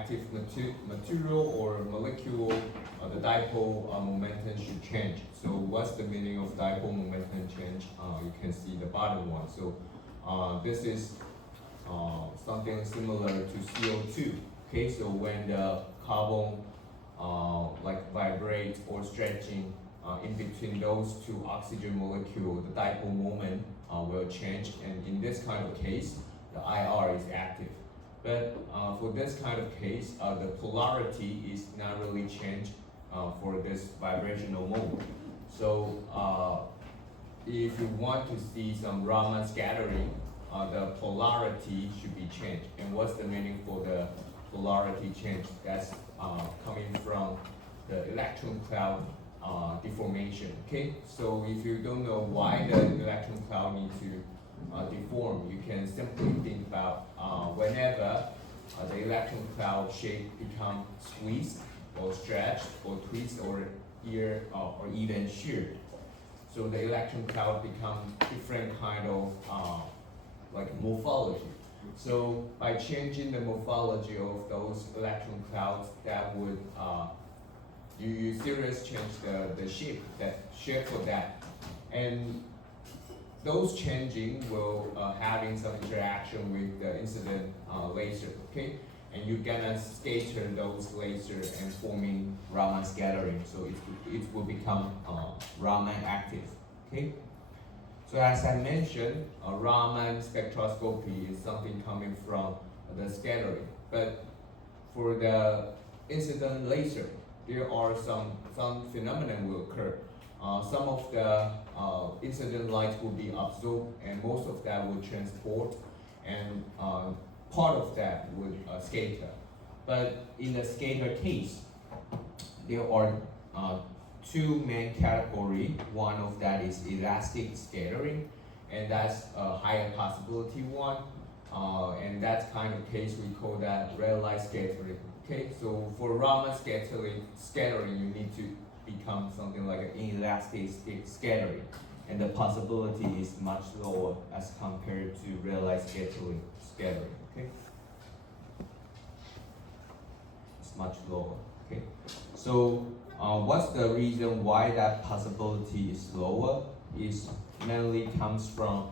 active material or molecule, the dipole momentum should change. So what's the meaning of dipole momentum change? You can see the bottom one. So this is something similar to CO2. Okay, so when the carbon like vibrate or stretching in between those two oxygen molecules, the dipole moment will change, and in this kind of case, the IR is active. But for this kind of case, the polarity is not really changed for this vibrational moment. So if you want to see some Raman scattering, the polarity should be changed. And what's the meaning for the polarity change? That's coming from the electron cloud deformation. Okay, so if you don't know why the electron cloud needs to deform, you can simply think about whenever the electron cloud shape become squeezed or stretched or twisted or even sheared. So the electron cloud become different kind of like morphology. So by changing the morphology of those electron clouds, that would you seriously change the shape for that, and those changing will having some interaction with the incident laser. Okay, and you're gonna scatter those lasers and forming Raman scattering. So it will become Raman active. Okay. So as I mentioned, Raman spectroscopy is something coming from the scattering. But for the incident laser, there are some phenomena will occur. Some of the incident light will be absorbed, and most of that will transport, and part of that would scatter. But in the scatter case, there are two main categories. One of that is elastic scattering, and that's a higher possibility one. And that kind of case we call that red light scattering. Okay, so for Raman scattering, you need to become something like an inelastic scattering, and the possibility is much lower as compared to red light scattering. Okay, it's much lower. Okay, so what's the reason why that possibility is lower? Is mainly comes from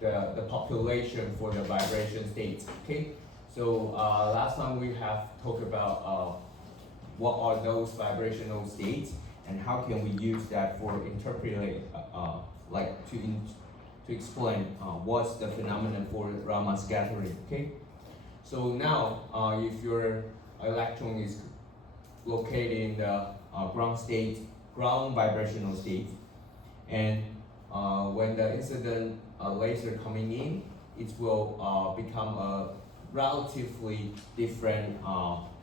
the population for the vibration states. Okay, so last time we have talked about what are those vibrational states and how can we use that for interpreting, like to explain what's the phenomenon for Raman scattering. Okay, so now if your electron is located in the ground vibrational state, and when the incident laser coming in, it will become a relatively different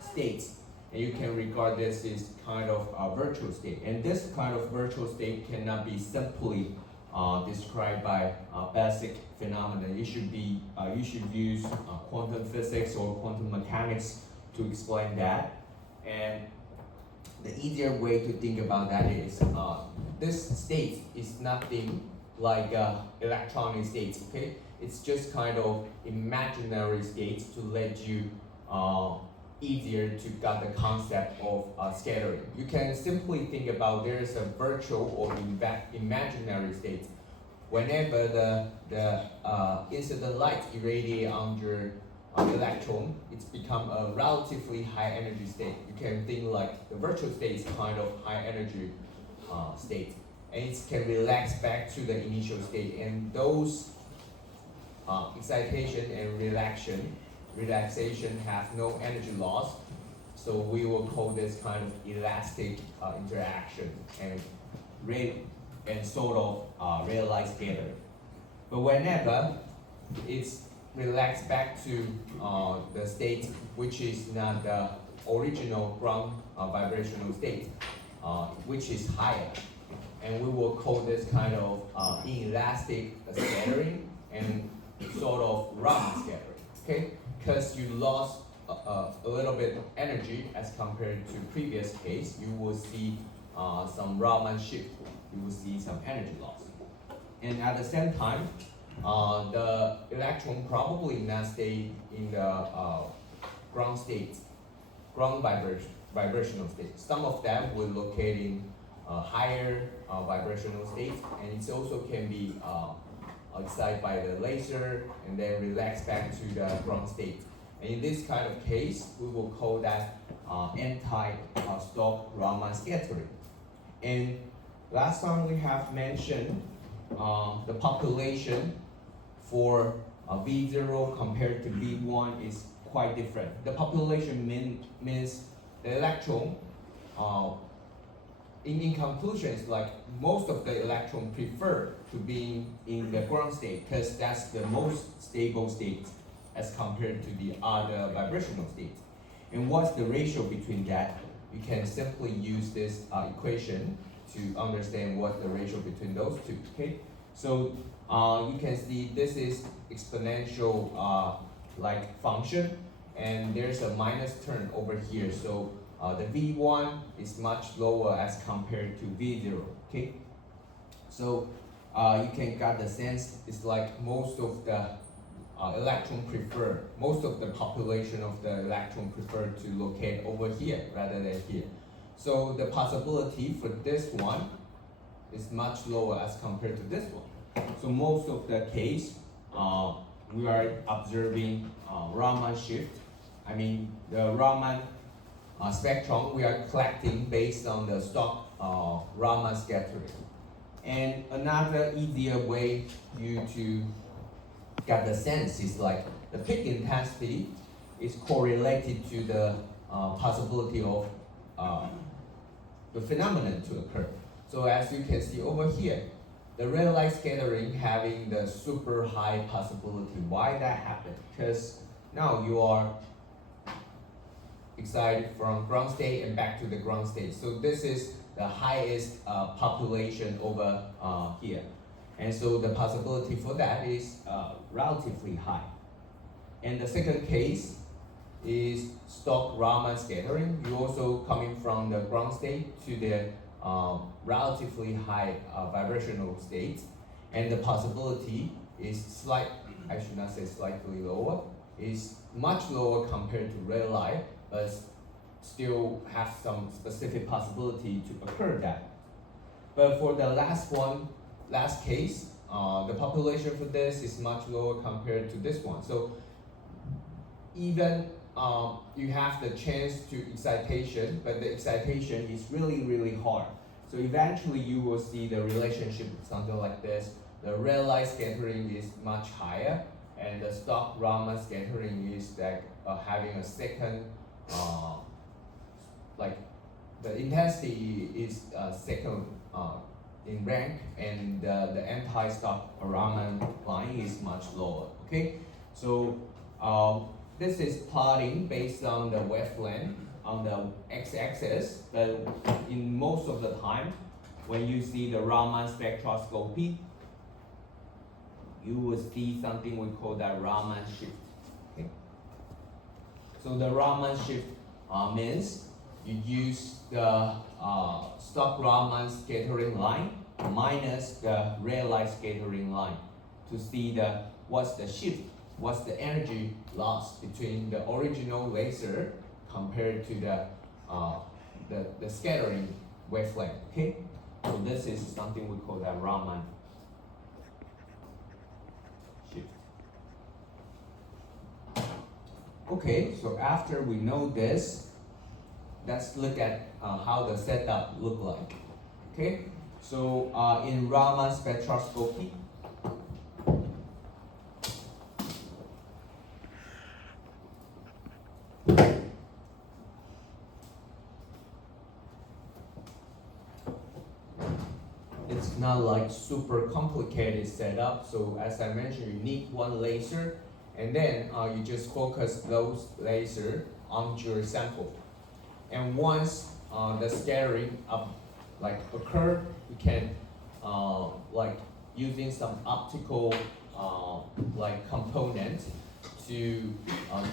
state, and you can regard this as kind of a virtual state. And this kind of virtual state cannot be simply described by basic phenomena. You should use quantum physics or quantum mechanics to explain that. And the easier way to think about that is this state is nothing like electronic states. Okay, it's just kind of imaginary states to let you easier to get the concept of scattering. You can simply think about there is a virtual or imaginary state. Whenever the incident light irradiate under electron, it's become a relatively high energy state. You can think like the virtual state is kind of high energy state, and it can relax back to the initial state, and those excitation and relaxation have no energy loss, so we will call this kind of elastic interaction and sort of red light scattering. But whenever it's relaxed back to the state which is not the original ground vibrational state, which is higher, and we will call this kind of inelastic scattering and sort of Raman scattering. Okay, because you lost a little bit of energy as compared to previous case, you will see some Raman shift. You will see some energy loss, and at the same time, the electron probably not stay in the ground states, ground vibrational states. Some of them will locate in higher vibrational states, and it also can be excited by the laser and then relax back to the ground state. And in this kind of case, we will call that anti-Stokes-Raman scattering. And last time we have mentioned the population for V0 compared to V1 is quite different. The population means the electron, in conclusion, it's like most of the electron prefer to be in the ground state because that's the most stable state as compared to the other vibrational states. And what's the ratio between that? You can simply use this equation to understand what the ratio between those two, okay? So you can see this is exponential like function, and there's a minus term over here. So the V1 is much lower as compared to V0, okay? So you can get the sense it's like most of the most of the population of the electron prefer to locate over here rather than here. So the possibility for this one is much lower as compared to this one. So most of the case, we are observing Raman shift. I mean the Raman spectrum we are collecting based on the Stokes-Raman scattering. And another easier way to get the sense is like the peak intensity is correlated to the possibility of the phenomenon to occur. So as you can see over here, the red light scattering having the super high possibility. Why that happened? Because now you are excited from ground state and back to the ground state. So this is the highest population over here. And so the possibility for that is relatively high. And the second case is Stokes-Raman scattering. You also coming from the ground state to the relatively high vibrational state. And the possibility is I should not say slightly lower, is much lower compared to red light, but still have some specific possibility to occur that. But for the last case, the population for this is much lower compared to this one. So even you have the chance to excitation, but the excitation is really, really hard. So eventually you will see the relationship something like this. The red light scattering is much higher, and the Stokes-Raman scattering is like having a second, like the intensity is second in rank, and the anti-Stokes-Raman line is much lower, okay? So this is plotting based on the wavelength on the x-axis, but in most of the time, when you see the Raman spectroscopy, you will see something we call that Raman shift, okay? So the Raman shift means you use the Stokes-Raman scattering line minus the red light scattering line to see what's the shift, what's the energy loss between the original laser compared to the scattering wavelength, okay? So this is something we call that Raman shift. Okay, so after we know this, let's look at how the setup look like, okay? So in Raman spectroscopy, it's not like super complicated setup. So as I mentioned, you need one laser, and then you just focus those laser onto your sample. And once the scattering occur, you can like using some optical component to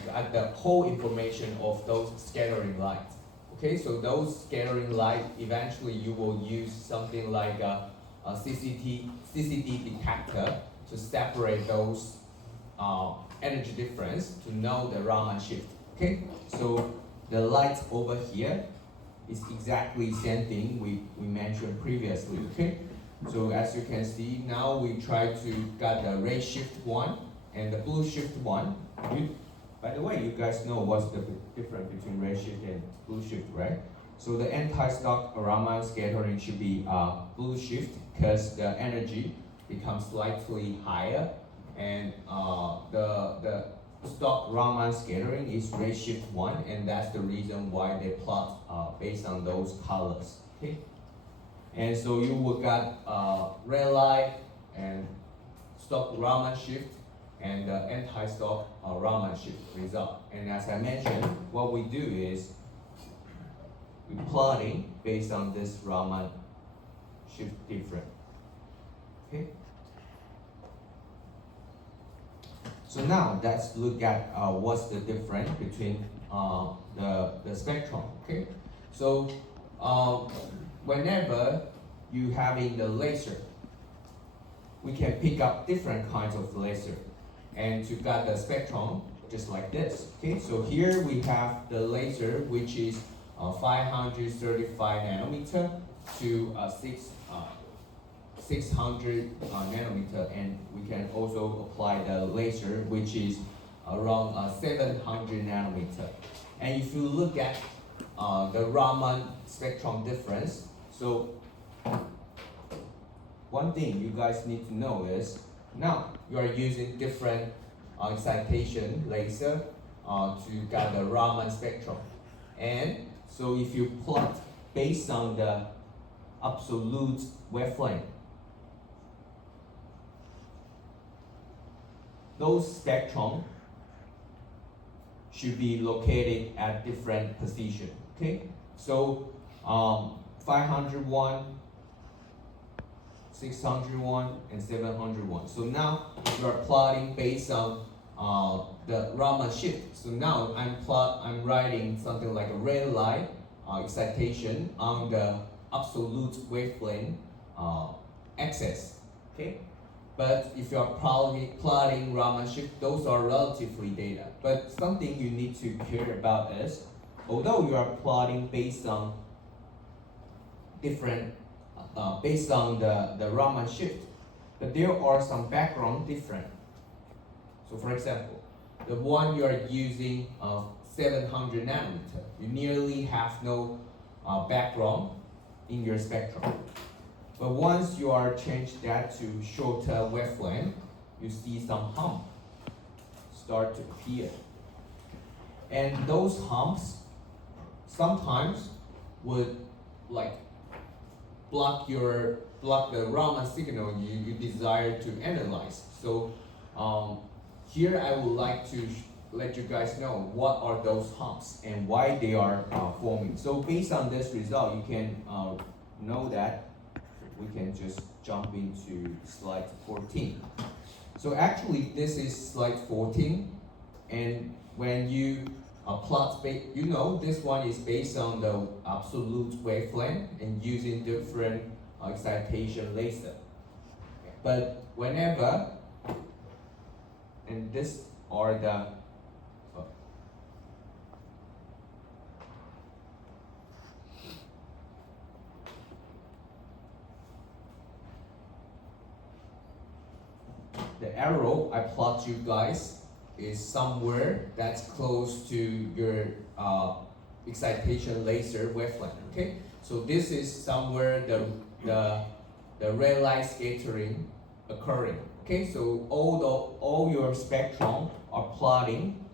get the whole information of those scattering lights. Okay, so those scattering light, eventually you will use something like a CCD detector to separate those energy difference to know the Raman shift. Okay, so the light over here is exactly same thing we mentioned previously. Okay, so as you can see, now we try to get the red shift one and the blue shift one. By the way, you guys know what's the difference between red shift and blue shift, right? So the anti-stock Raman scattering should be blue shift because the energy becomes slightly higher, and the stock Raman scattering is red shift one, and that's the reason why they plot based on those colors. Okay, and so you will get red light and stock Raman shift and the anti-stock Raman shift result. And as I mentioned, what we do is we plotting based on this Raman shift difference. Okay. So now let's look at what's the difference between the spectrum. Okay. So whenever you having the laser, we can pick up different kinds of laser, and to get the spectrum just like this. Okay. So here we have the laser which is 535 nanometer to 600 nanometer, and we can also apply the laser which is around 700 nanometer. And if you look at the Raman spectrum difference, so one thing you guys need to know is now you are using different excitation laser to get the Raman spectrum. And so if you plot based on the absolute wavelength, those spectrum should be located at different position. Okay, so 501, 601, and 701. So now you are plotting based on the Raman shift. So now I'm writing something like a red light excitation on the absolute wavelength axis. Okay, but if you are plotting Raman shift, those are relatively data. But something you need to care about is, although you are plotting based on different based on the Raman shift, but there are some background different. So for example, the one you are using 700 nanometer, you nearly have no background in your spectrum. But once you are changed that to shorter wavelength, you see some hump start to appear. And those humps sometimes would like block the Raman signal you desire to analyze. So here I would like to let you guys know what are those humps and why they are forming. So based on this result, you can know that. We can just jump into slide 14. So actually this is slide 14, and when you plot, you know this one is based on the absolute wavelength and using different excitation laser. But whenever, and this are the arrow I plot you guys is somewhere that's close to your excitation laser wavelength. Okay, so this is somewhere the red light scattering occurring. Okay, so all your spectrum are plotting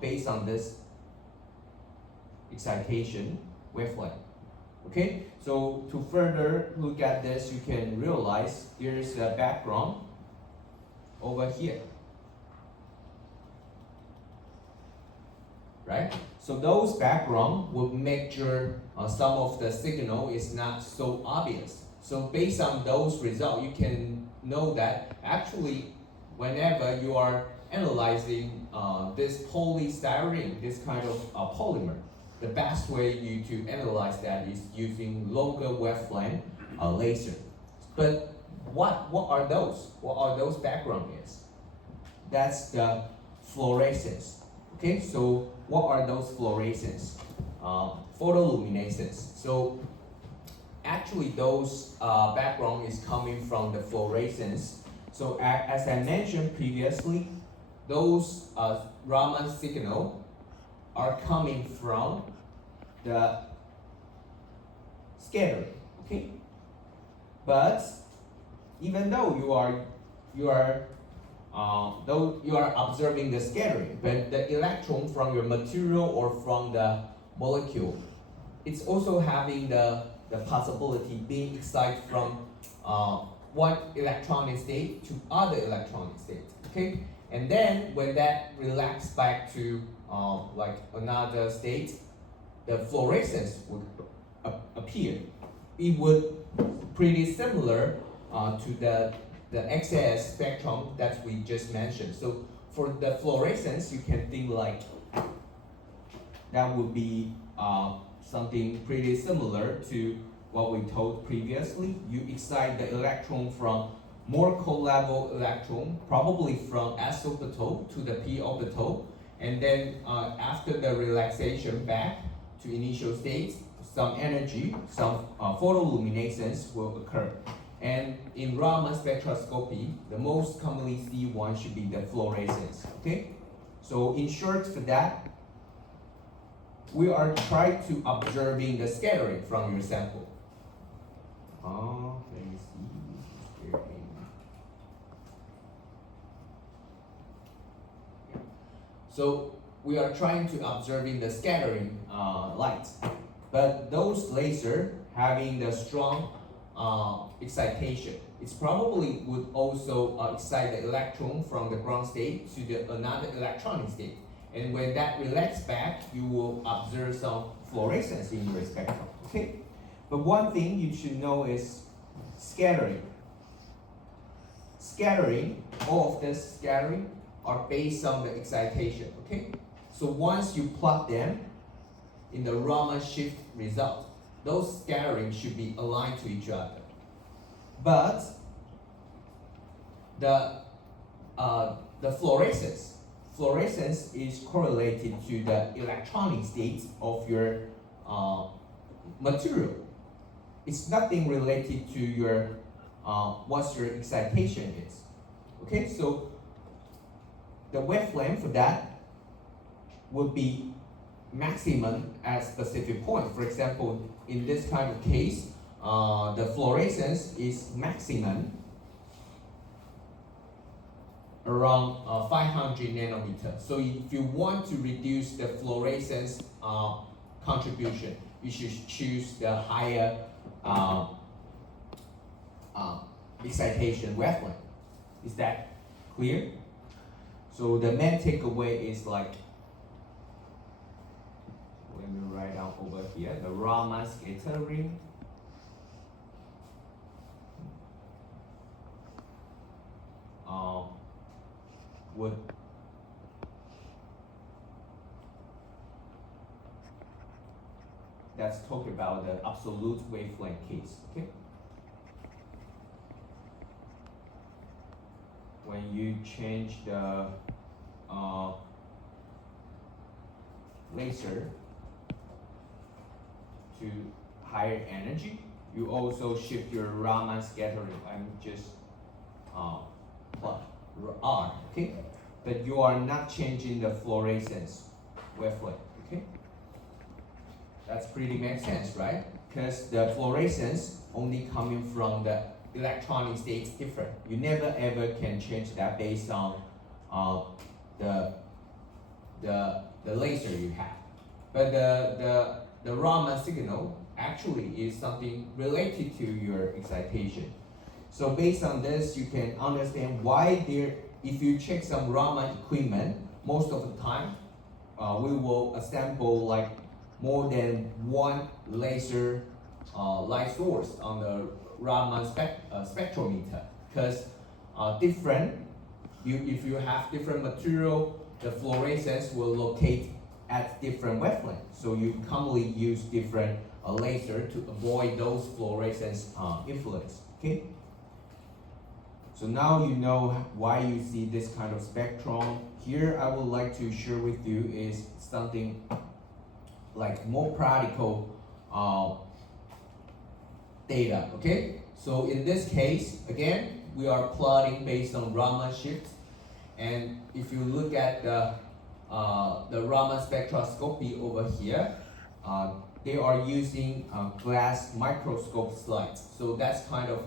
based on this excitation wavelength. Okay, so to further look at this, you can realize there's a background over here, right? So those background will make sure some of the signal is not so obvious. So based on those results, you can know that actually whenever you are analyzing this polystyrene, this kind of polymer, the best way to analyze that is using longer wavelength laser. But what are those? What are those background is? That's the fluorescence. Okay, so what are those fluorescence? Photoluminescence. So actually those background is coming from the fluorescence. So as I mentioned previously, those Raman signal are coming from the scattering. Okay, but even though though you are observing the scattering, but the electron from your material or from the molecule, it's also having the possibility being excited from one electronic state to other electronic state. Okay, and then when that relaxes back to like another state, the fluorescence would appear. It would pretty similar to the XAS spectrum that we just mentioned. So for the fluorescence, you can think like that would be something pretty similar to what we told previously. You excite the electron from more cold level electron, probably from s orbital to the p orbital, and then after the relaxation back to initial states, some energy, some photoluminescence will occur. And in Raman spectroscopy, the most commonly seen one should be the fluorescence. Okay, so in short for that, we are trying to observing the scattering from your sample. Let me see. So we are trying to observing the scattering light, but those lasers having the strong excitation, it's probably would also excite the electron from the ground state to the another electronic state. And when that relaxes back, you will observe some fluorescence in your spectrum. Okay, but one thing you should know is scattering. All of this scattering are based on the excitation. Okay, so once you plot them in the Raman shift result, those scattering should be aligned to each other. But the fluorescence is correlated to the electronic state of your material. It's nothing related to your what your excitation is. Okay, so the wavelength for that would be maximum at specific point. For example, in this kind of case, the fluorescence is maximum around 500 nanometers. So if you want to reduce the fluorescence contribution, you should choose the higher excitation wavelength. Is that clear? So the main takeaway is like, let me write down over here, the Raman scattering would that's talking about the absolute wavelength case. Okay, when you change the laser to higher energy, you also shift your Raman scattering. I'm just plot R, okay? But you are not changing the fluorescence wavelength, okay? That's pretty makes sense, right? Because the fluorescence only coming from the electronic states different. You never ever can change that based on the laser you have. But the Raman signal actually is something related to your excitation. So based on this, you can understand why if you check some Raman equipment, most of the time, we will assemble like more than one laser light source on the Raman spectrometer. Because if you have different material, the fluorescence will locate at different wavelengths. So you commonly use different laser to avoid those fluorescence influence. Okay. So now you know why you see this kind of spectrum. Here I would like to share with you is something like more practical data, okay? So in this case, again, we are plotting based on Raman shift. And if you look at the Raman spectroscopy over here, they are using glass microscope slides. So that's kind of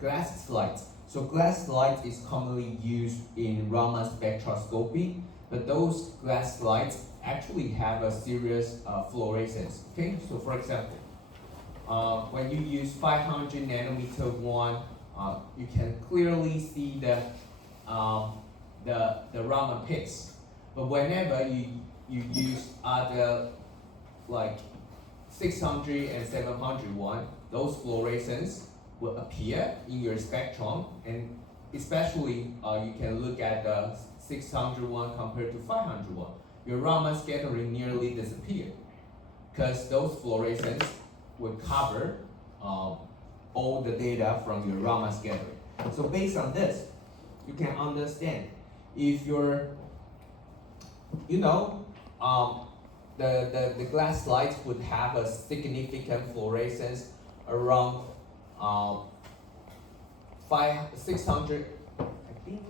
glass slides. So glass slides is commonly used in Raman spectroscopy, but those glass slides actually have a serious fluorescence. Okay, so for example, when you use 500 nanometer one, you can clearly see the Raman peaks. But whenever you use other like 600 and 701, those fluorescence will appear in your spectrum, and especially you can look at the 601 compared to 501. Your Raman scattering nearly disappear because those fluorescence will cover all the data from your Raman scattering. So based on this, you can understand if your, the glass slides would have a significant fluorescence around 600. I think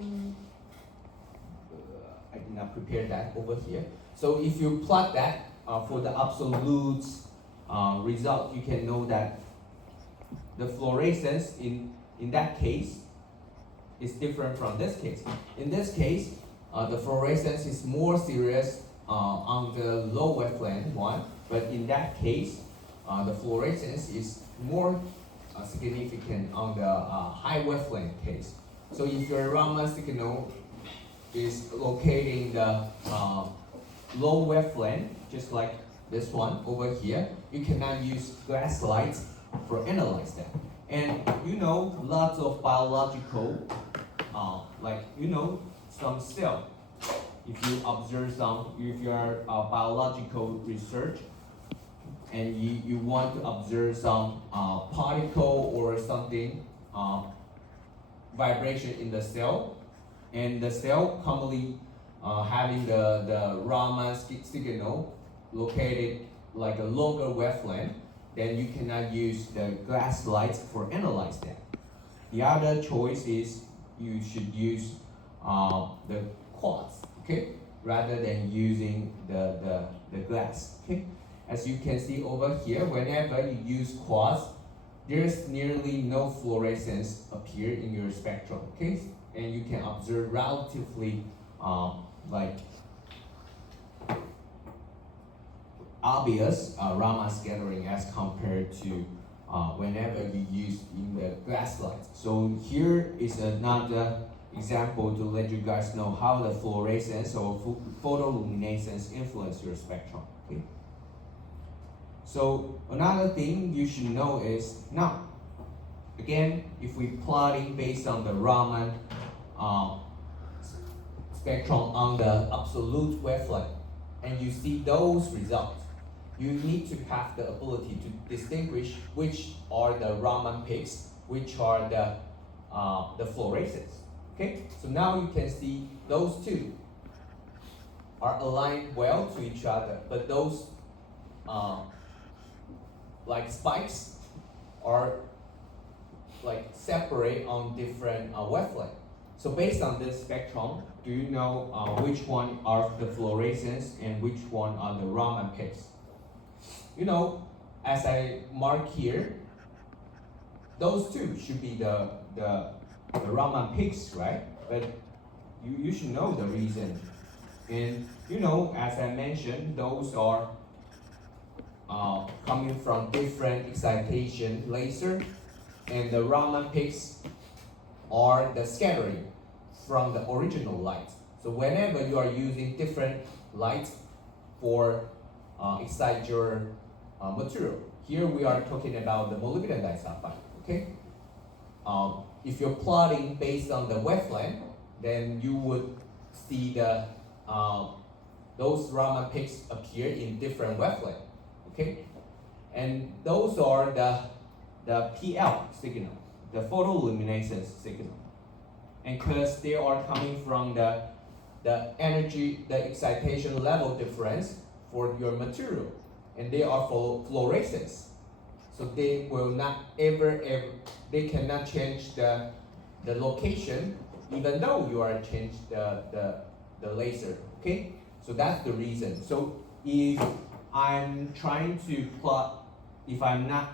I did not prepare that over here. So if you plot that for the absolute result, you can know that the fluorescence in that case is different from this case. In this case, the fluorescence is more serious on the low wavelength one, but in that case, the fluorescence is more significant on the high wavelength case. So if your Raman signal is located in the low wavelength, just like this one over here, you cannot use glass slides for analyze that. And lots of biological, some cell. If you observe if you are biological research and you want to observe some particle or something, vibration in the cell, and the cell commonly having the Raman signal located like a longer wavelength, then you cannot use the glass slides for analyze that. The other choice is you should use the quartz, okay, rather than using the glass, okay. As you can see over here, whenever you use quartz, there's nearly no fluorescence appear in your spectrum, okay, and you can observe relatively obvious Raman scattering as compared to whenever you use in the glass slides. So here is another example to let you guys know how the fluorescence or photoluminescence influence your spectrum. Okay? So another thing you should know is now, again, if we plotting based on the Raman spectrum on the absolute wavelength, and you see those results, you need to have the ability to distinguish which are the Raman peaks, which are the fluorescence. Okay, so now you can see those two are aligned well to each other, but those like spikes are like separate on different wavelength. So based on this spectrum, do you know which one are the fluorescence and which one are the Raman peaks? As I mark here, those two should be the Raman peaks, right? But you should know the reason. And as I mentioned, those are coming from different excitation laser, and the Raman peaks are the scattering from the original light. So whenever you are using different light for excite your material, here we are talking about the molybdenum disulfide, okay? If you're plotting based on the wavelength, then you would see those Raman peaks appear in different wavelength, okay? And those are the PL signal, the photoluminescence signal. and because they are coming from the energy, the excitation level difference for your material, and they are fluorescence. So they will not ever, they cannot change the location even though you are change the laser, okay? So that's the reason. So if I'm trying to plot, if I'm not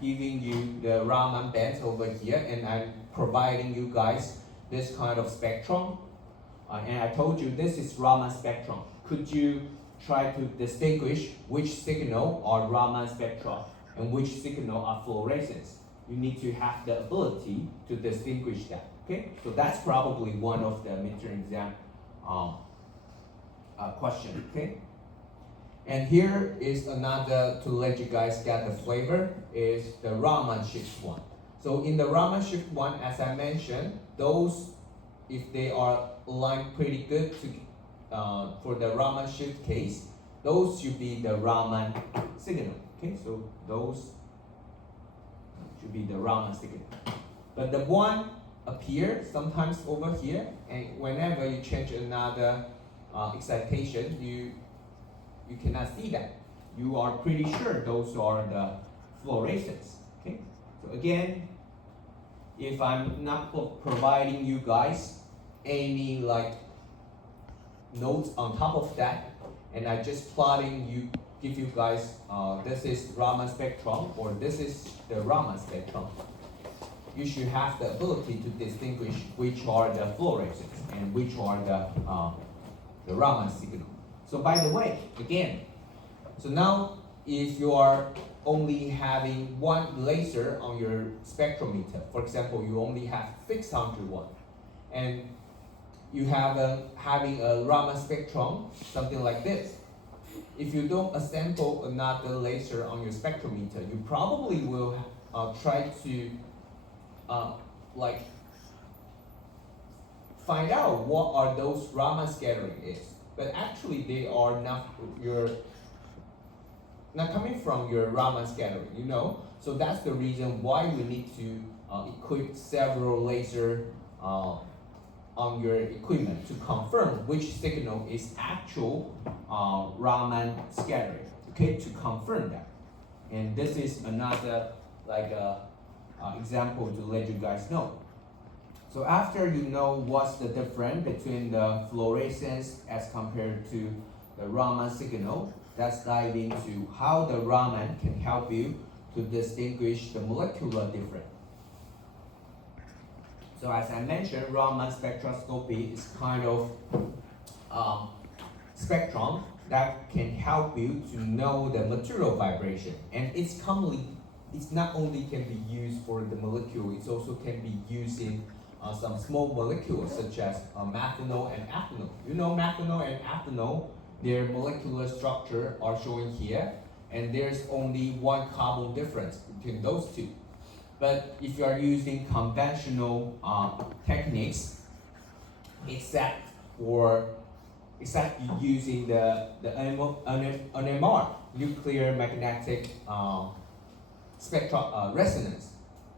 giving you the Raman bands over here and I'm providing you guys this kind of spectrum, and I told you this is Raman spectrum, could you try to distinguish which signal are Raman spectra and which signal are fluorescence? You need to have the ability to distinguish that, okay? So that's probably one of the midterm exam question, okay? And here is another, to let you guys get the flavor, is the Raman shift one. So in the Raman shift one, as I mentioned, those, if they are aligned pretty good to, for the Raman shift case, those should be the Raman signal, okay? So those should be the Raman signal. But the one appear sometimes over here, and whenever you change another excitation, you cannot see that. You are pretty sure those are the fluorescence, okay? So again, if I'm not providing you guys any like notes on top of that, and I just plotting you, give you guys, this is Raman spectrum, or this is the Raman spectrum, you should have the ability to distinguish which are the fluorescence and which are the Raman signal. So by the way, again, so now if you are only having one laser on your spectrometer, for example, you only have 601, and you have having a Raman spectrum, something like this. If you don't assemble another laser on your spectrometer, you probably will try to like find out what are those Raman scattering is. But actually they are not coming from your Raman scattering, you know? So that's the reason why we need to equip several laser on your equipment to confirm which signal is actual Raman scattering, okay, to confirm that. And this is another like example to let you guys know. So after you know what's the difference between the fluorescence as compared to the Raman signal, let's dive into how the Raman can help you to distinguish the molecular difference. So as I mentioned, Raman spectroscopy is kind of spectrum that can help you to know the material vibration, and it's not only can be used for the molecule, it also can be used in some small molecules such as methanol and ethanol. You know, methanol and ethanol, their molecular structure are shown here, and there's only one carbon difference between those two. But if you are using conventional techniques, except using the NMR, nuclear magnetic resonance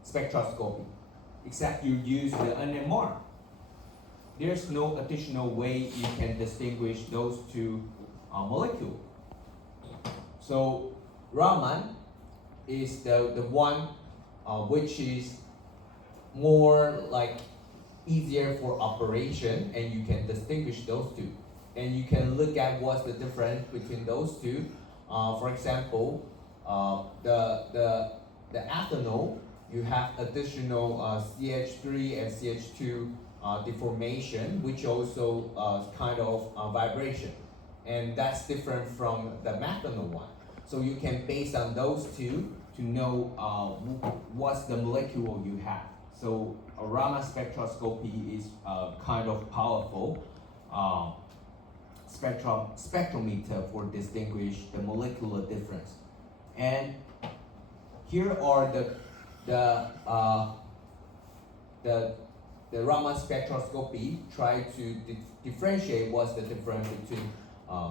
spectroscopy, except you use the NMR, there's no additional way you can distinguish those two molecules. So Raman is the one which is more like easier for operation, and you can distinguish those two. And you can look at what's the difference between those two. For example, the ethanol, you have additional CH3 and CH2 deformation, which also kind of vibration, and that's different from the methanol one. So you can base on those two to know what's the molecule you have. So a Raman spectroscopy is kind of powerful spectrometer for distinguish the molecular difference. And here are the Raman spectroscopy try to differentiate what's the difference between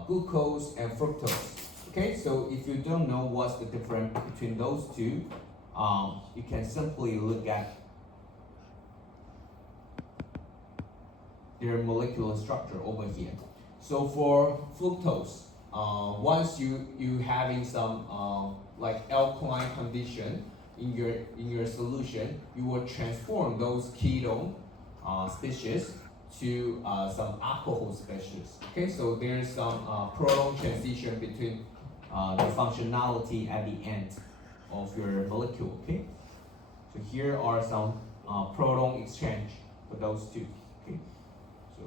glucose and fructose. Okay, so if you don't know what's the difference between those two, you can simply look at their molecular structure over here. So for fructose, once you having some like alkaline condition in your solution, you will transform those ketone species to some alcohol species. Okay, so there's some proton transition between the functionality at the end of your molecule. Okay, so here are some proton exchange for those two. Okay, so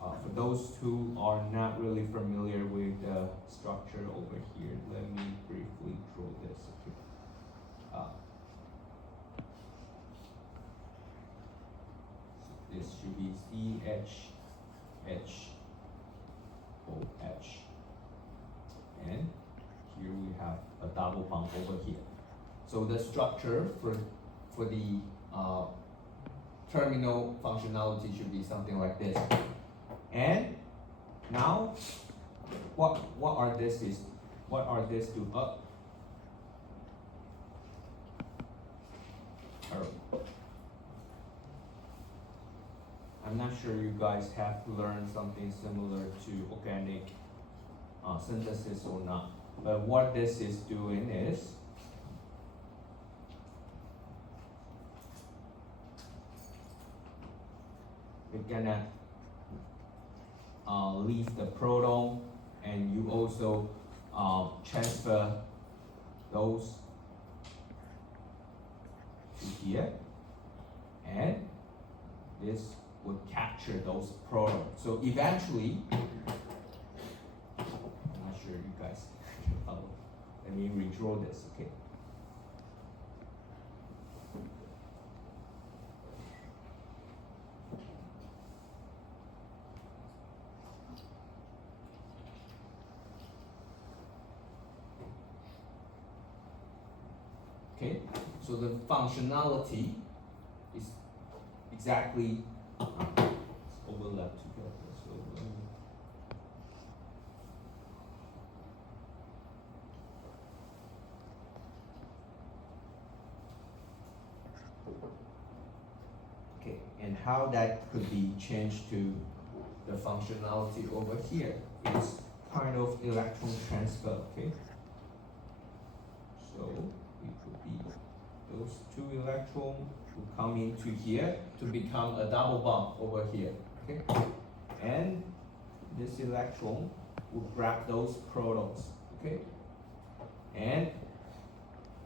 for those who are not really familiar with the structure over here, let me briefly draw this. Okay. This should be CHHOH, and here we have a double bond over here. So the structure for the terminal functionality should be something like this. And now, what are these two up? I'm not sure you guys have learned something similar to organic synthesis or not, but what this is doing is we're gonna leave the proton, and you also transfer those to here, and this would capture those protons. So eventually, I'm not sure you guys can follow. Let me redraw this, okay? Okay, so the functionality is exactly overlap together. So okay, and how that could be changed to the functionality over here is kind of electron transfer. Okay, so it could be those two electrons will come into here to become a double bond over here. Okay, and this electron will grab those protons. Okay, and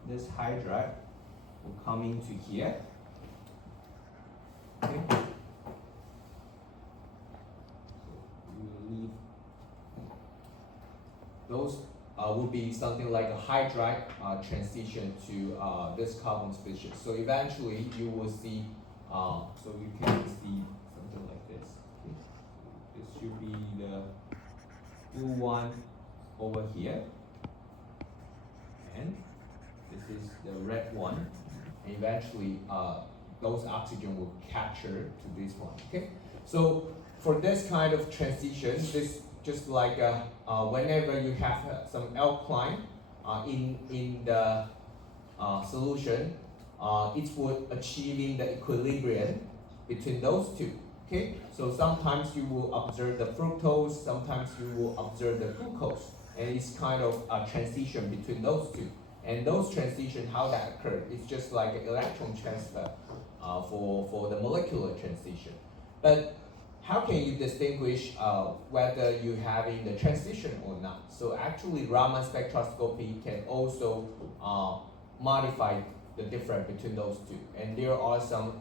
this hydride will come into here. Okay, so we will leave those. Will be something like a hydride transition to this carbon species. So eventually you will see, so you can see something like this. Okay. This should be the blue one over here, and this is the red one. And eventually those oxygen will capture to this one. Okay. So for this kind of transition, this just like whenever you have some alkaline in the solution, it would achieving the equilibrium between those two. Okay, so sometimes you will observe the fructose, sometimes you will observe the glucose, and it's kind of a transition between those two. And those transition, how that occurred, it's just like an electron transfer for the molecular transition. But how can you distinguish whether you're having the transition or not? So actually, Raman spectroscopy can also modify the difference between those two. And there are some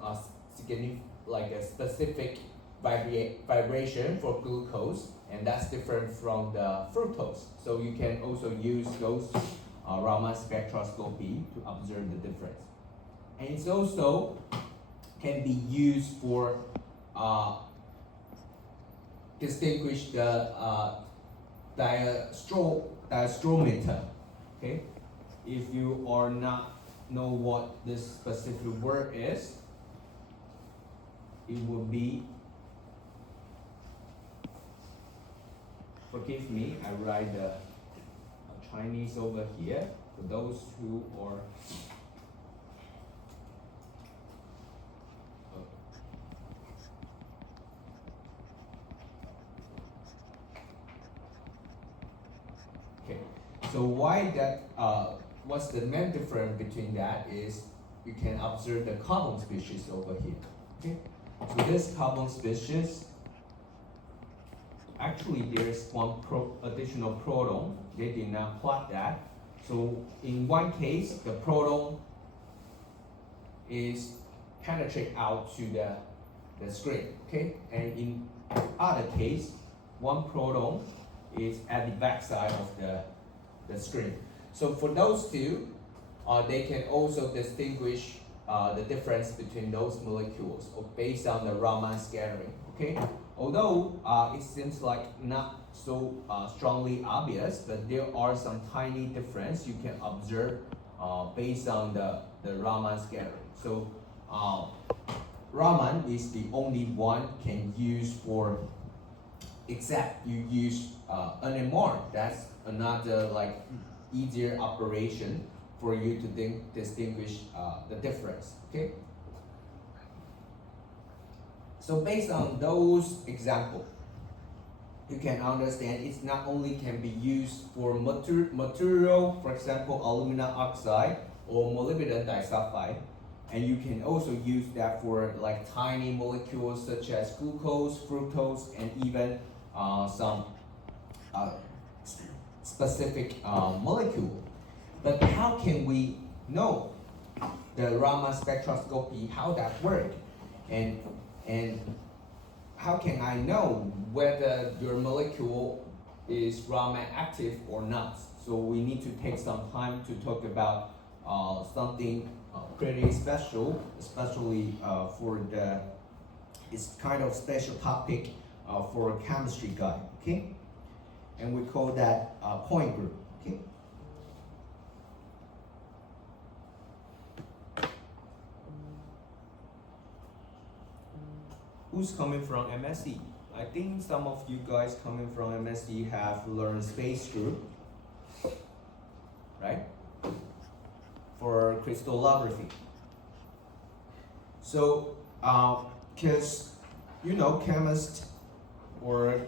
like a specific vibration for glucose, and that's different from the fructose. So you can also use those Raman spectroscopy to observe the difference. And it's also can be used for distinguish the diastrometer. Okay, if you are not know what this specific word is, it will be, forgive me, I write the Chinese over here for those who are Okay, so why that? What's the main difference between that is you can observe the carbon species over here. Okay, so this carbon species, actually there's one additional proton. They did not plot that. So in one case, the proton is penetrate out to the screen. Okay, and in other case, one proton is at the back side of the screen. So for those two, they can also distinguish the difference between those molecules based on the Raman scattering. Okay, although it seems like not so strongly obvious, but there are some tiny difference you can observe based on the Raman scattering. So Raman is the only one can use for, except you use NMR. That's another like easier operation for you to distinguish the difference. Okay. So based on those examples, you can understand it's not only can be used for material, for example, aluminum oxide or molybdenum disulfide, and you can also use that for like tiny molecules such as glucose, fructose, and even some specific molecule. But how can we know the Raman spectroscopy, how that works? And how can I know whether your molecule is Raman active or not? So we need to take some time to talk about something pretty special, especially it's kind of special topic for a chemistry guy, okay? And we call that point group, okay? Who's coming from MSc? I think some of you guys coming from MSc have learned space group, right? For crystallography. So, because you know, chemists, or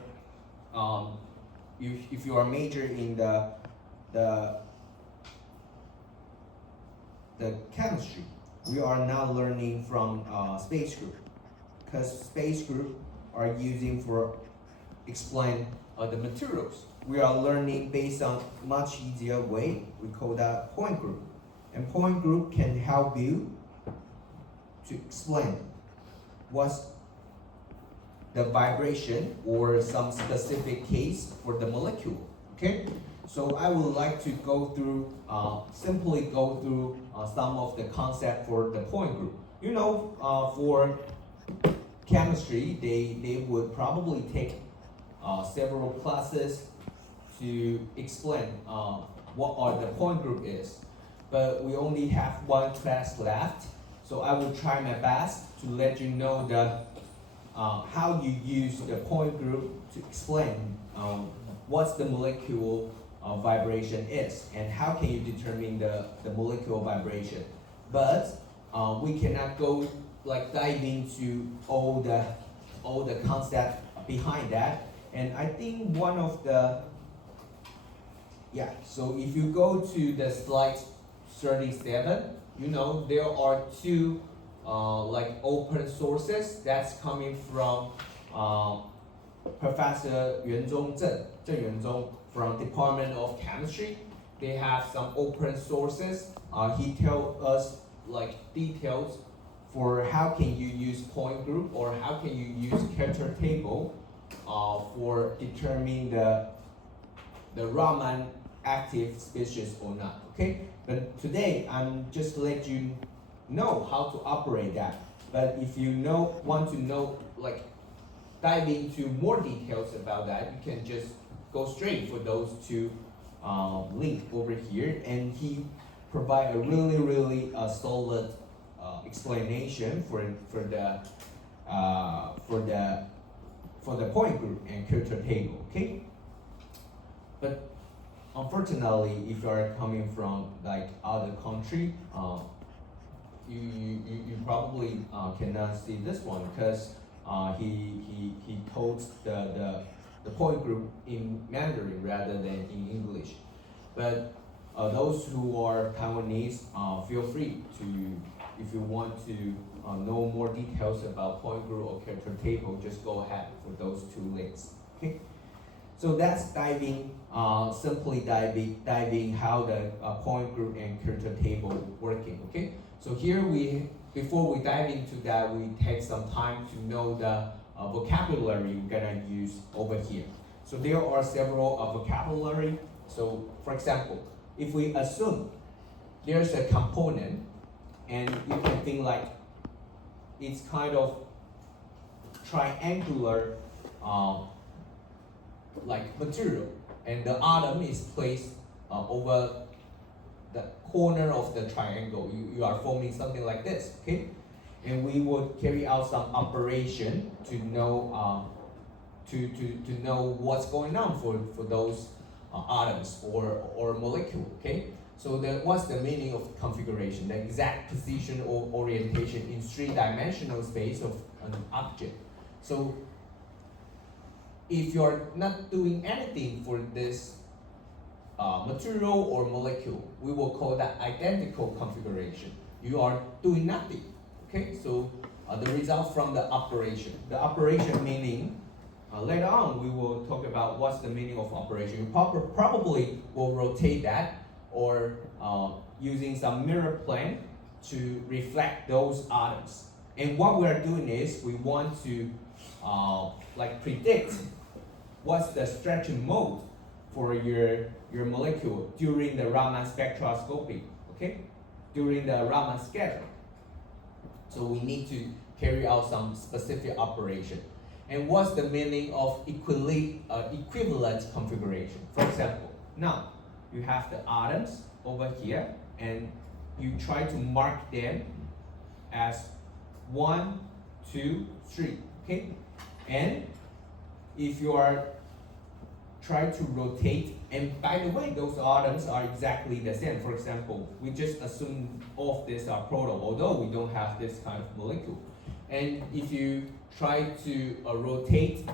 if you are major in the chemistry, we are now learning from space group, because space group are using for explain the materials. We are learning based on much easier way. We call that point group. And point group can help you to explain what's the vibration or some specific case for the molecule, okay? So I would like to go through, simply go through some of the concept for the point group. You know, for chemistry, they would probably take several classes to explain what are the point group is. But we only have one class left, so I will try my best to let you know how you use the point group to explain what the molecule vibration is and how can you determine the molecular vibration. But we cannot go like dive into all the concept behind that. And I think one of the so if you go to the slide 37, you know there are two like open sources that's coming from Professor Yuanzhong Zheng Yuanzhong from Department of Chemistry. They have some open sources. He tells us like details for how can you use point group or how can you use character table for determining the Raman active species or not. Okay, but today I'm just let you know how to operate that. But if you want to know, like dive into more details about that, you can just go straight for those two link over here, and he provide a really solid explanation for the point group and character table. Okay, but unfortunately, if you are coming from like other country, you probably cannot see this one because he told the point group in Mandarin rather than in English. But those who are Taiwanese, feel free to, if you want to know more details about point group or character table, just go ahead for those two links. Okay. So that's simply diving how the point group and character table working. Okay. So here before we dive into that, we take some time to know the vocabulary we're gonna use over here. So there are several vocabulary. So for example, if we assume there's a component, and you can think like it's kind of triangular like material, and the atom is placed over the corner of the triangle. You are forming something like this, okay? And we would carry out some operation to know to know what's going on for those atoms or molecule, okay? So what's the meaning of configuration? The exact position or orientation in three-dimensional space of an object. So if you're not doing anything for this material or molecule, we will call that identical configuration. You are doing nothing, okay? So the result from the operation. The operation meaning, later on we will talk about what's the meaning of operation. You probably will rotate that, or using some mirror plane to reflect those atoms. And what we are doing is we want to like predict what's the stretching mode for your molecule during the Raman spectroscopy, okay? During the Raman scattering. So we need to carry out some specific operation. And what's the meaning of equivalent configuration? For example, now you have the atoms over here, and you try to mark them as 1, 2, 3, okay? And if you are trying to rotate, and by the way, those atoms are exactly the same. For example, we just assume all of these are proton, although we don't have this kind of molecule. And if you try to rotate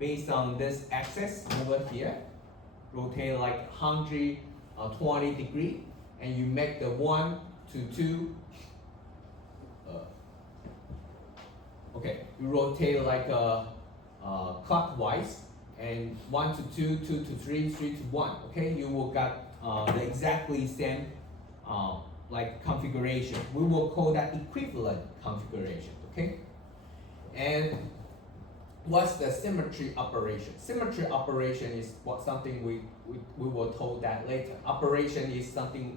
based on this axis over here, rotate like 120 degree, and you make the 1 to 2, okay, you rotate like clockwise, and 1 to 2, 2 to 3, 3 to 1, okay, you will get the exactly same like configuration. We will call that equivalent configuration, okay? And what's the symmetry operation? Symmetry operation is something we will told that later. Operation is something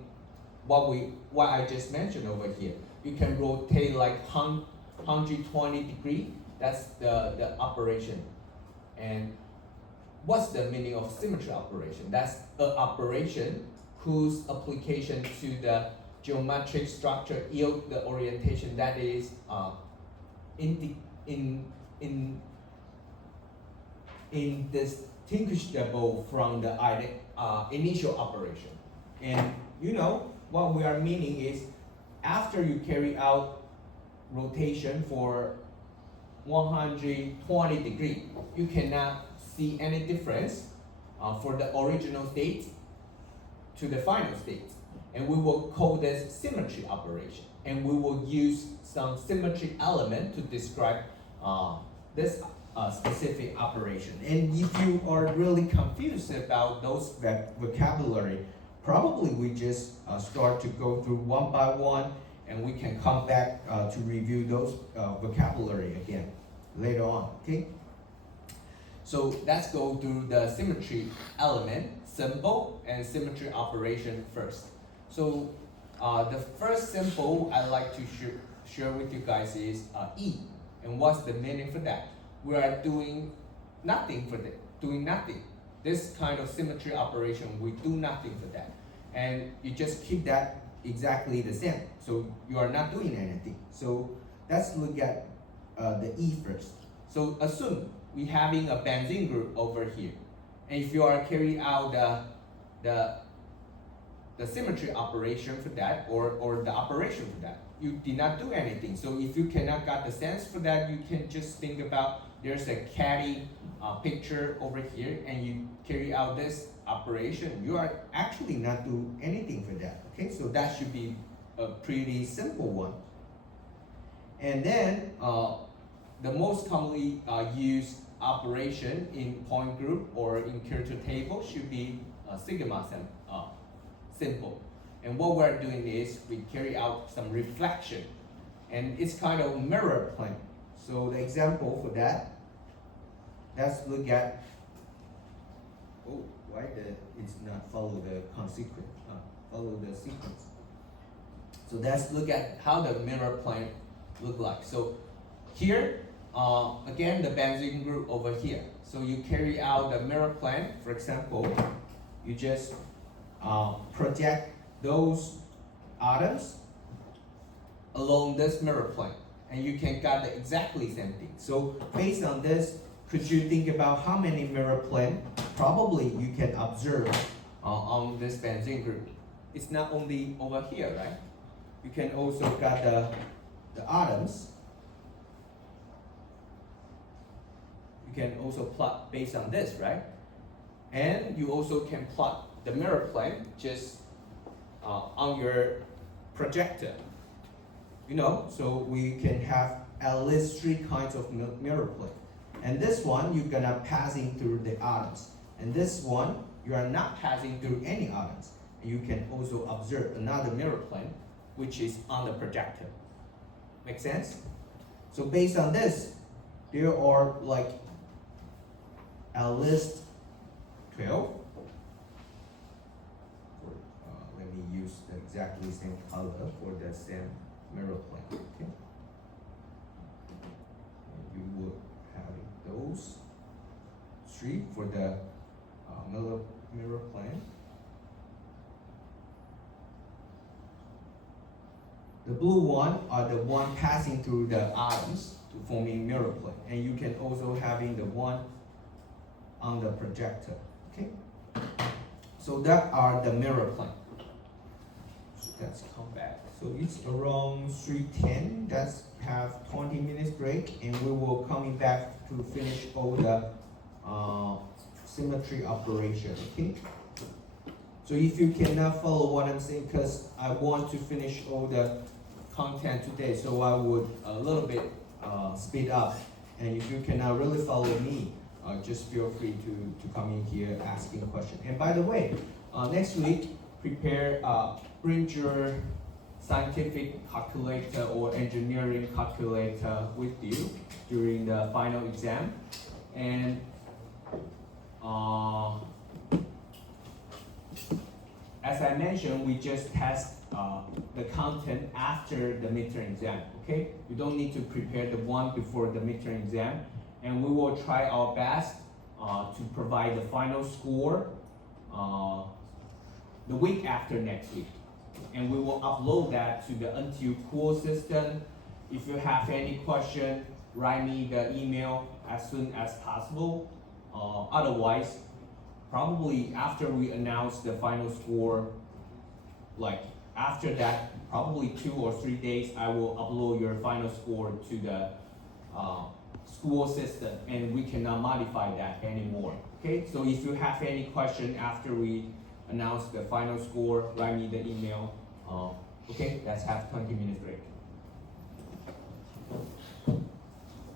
what I just mentioned over here. You can rotate like 120 degree. That's the operation. And what's the meaning of symmetry operation? That's an operation whose application to the geometric structure yield the orientation that is indistinguishable from the initial operation. And you know what we are meaning is, after you carry out rotation for 120 degree, you cannot see any difference for the original state to the final state. And we will call this symmetry operation. And we will use some symmetry element to describe this specific operation. And if you are really confused about those vocabulary, probably we just start to go through one by one, and we can come back to review those vocabulary again later on, okay? So let's go through the symmetry element, symbol, and symmetry operation first. So the first symbol I'd like to share with you guys is E. And what's the meaning for that? We are doing nothing for that, doing nothing. This kind of symmetry operation, we do nothing for that. And you just keep that exactly the same. So you are not doing anything. So let's look at the E first. So assume we having a benzene group over here. And if you are carrying out the symmetry operation for that, or the operation for that, you did not do anything. So if you cannot got the sense for that, you can just think about there's a caddy picture over here, and you carry out this operation. You are actually not doing anything for that. Okay, so that should be a pretty simple one. And then the most commonly used operation in point group or in character table should be sigma symbol. And what we're doing is we carry out some reflection, and it's kind of mirror plane. So the example for that, let's look at, oh, why it's not follow the consequence, follow the sequence. So let's look at how the mirror plane look like. So here, again, the benzene group over here. So you carry out the mirror plane. For example, you just project those atoms along this mirror plane, and you can get the exactly same thing. So based on this, could you think about how many mirror plane probably you can observe on this benzene group? It's not only over here, right? You can also got the atoms. You can also plot based on this, right? And you also can plot the mirror plane just on your projector. You know, so we can have at least 3 kinds of mirror plane. And this one, you're gonna passing through the atoms. And this one, you are not passing through any atoms. And you can also observe another mirror plane, which is on the projector. Make sense? So based on this, there are like at least 12. Let me use the exactly same color for the same mirror plane. Okay. And you will have those 3 for the mirror plane. The blue one are the one passing through the atoms to forming mirror plane, and you can also having the one on the projector. Okay, so that are the mirror plane. So let's come back. So it's around 3:10. Let's have 20 minutes break, and we will coming back to finish all the symmetry operation. Okay. So if you cannot follow what I'm saying, because I want to finish all the content today, so I would a little bit speed up. And if you cannot really follow me, just feel free to come in here asking a question. And by the way, next week, bring your scientific calculator or engineering calculator with you during the final exam. And as I mentioned, we just test the content after the midterm exam, okay? You don't need to prepare the one before the midterm exam. And we will try our best to provide the final score the week after next week. And we will upload that to the NTU Cool system. If you have any question, write me the email as soon as possible. Otherwise, probably after we announce the final score, like after that, probably 2 or 3 days, I will upload your final score to the school system, and we cannot modify that anymore. Okay, so if you have any question after we announce the final score, write me the email. Okay, let's have 20 minutes break.